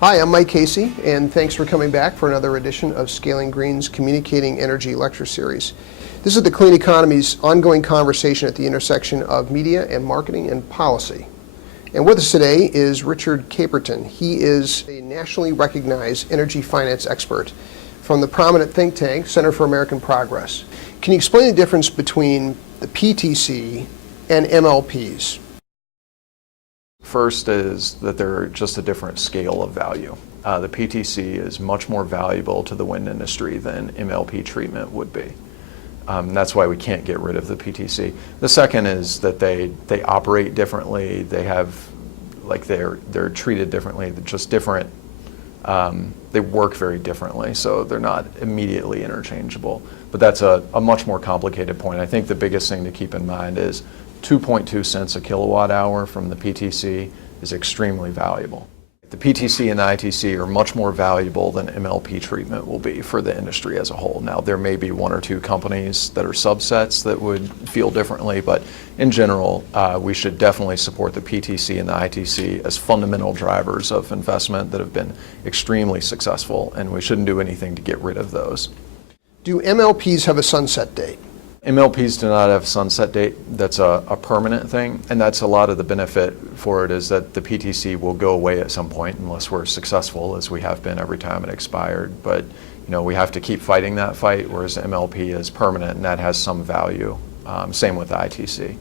Hi, I'm Mike Casey, and thanks for coming back for another edition of Scaling Green's Communicating Energy Lecture Series. This is the clean economy's ongoing conversation at the intersection of media and marketing and policy. And with us today is Richard Caperton. He is a nationally recognized energy finance expert from the prominent think tank, Center for American Progress. Can you explain the difference between the PTC and MLPs? First is that they're just a different scale of value. The PTC is much more valuable to the wind industry than MLP treatment would be. That's why we can't get rid of the PTC. The second is that they operate differently. They have, they're treated differently. They're just different. They work very differently, so they're not immediately interchangeable. But that's a much more complicated point. I think the biggest thing to keep in mind is 2.2 cents a kilowatt hour from the PTC is extremely valuable. The PTC and the ITC are much more valuable than MLP treatment will be for the industry as a whole. Now, there may be one or two companies that are subsets that would feel differently, but in general, we should definitely support the PTC and the ITC as fundamental drivers of investment that have been extremely successful, and we shouldn't do anything to get rid of those. Do MLPs have a sunset date? MLPs do not have a sunset date. That's a permanent thing, and that's a lot of the benefit for it is that the PTC will go away at some point unless we're successful, as we have been every time it expired. But we have to keep fighting that fight, whereas MLP is permanent, and that has some value. Same with the ITC.